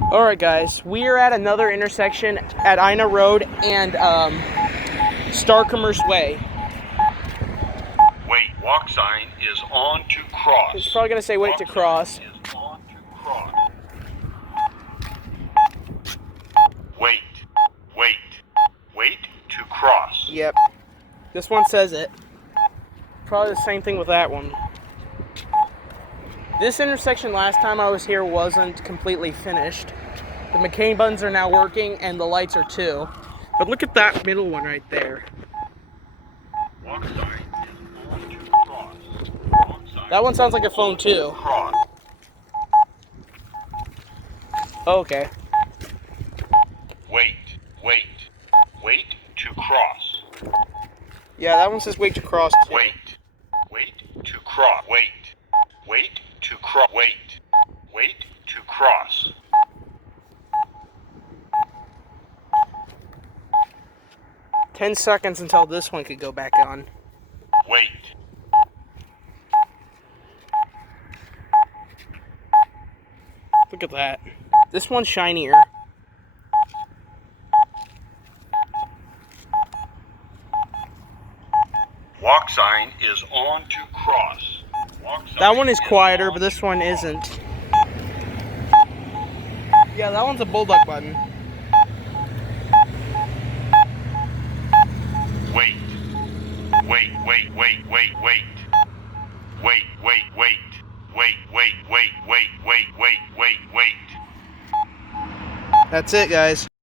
Alright guys, we are at another intersection at Ina Road and Starcommerce Way. Wait, walk sign is on to cross. It's probably going to say wait to cross. Walk sign is on to cross. Wait, wait to cross. Yep. This one says it. Probably the same thing with that one. This intersection last time I was here wasn't completely finished. The McCain buttons are now working and the lights are too. But look at that middle one right there. Walk sign is on to cross. Walk sign That one sounds like a phone too. cross. Okay. Wait to cross. Yeah, that one says wait to cross too. Wait to cross. Wait to cross. Wait to cross. "10 seconds until this one could go back on." Wait. Look at that. This one's shinier. Walk sign is on to cross. Walk sign That one is quieter, on but this to one cross. isn't. Yeah, that one's a bulldog button. Wait. That's it, guys.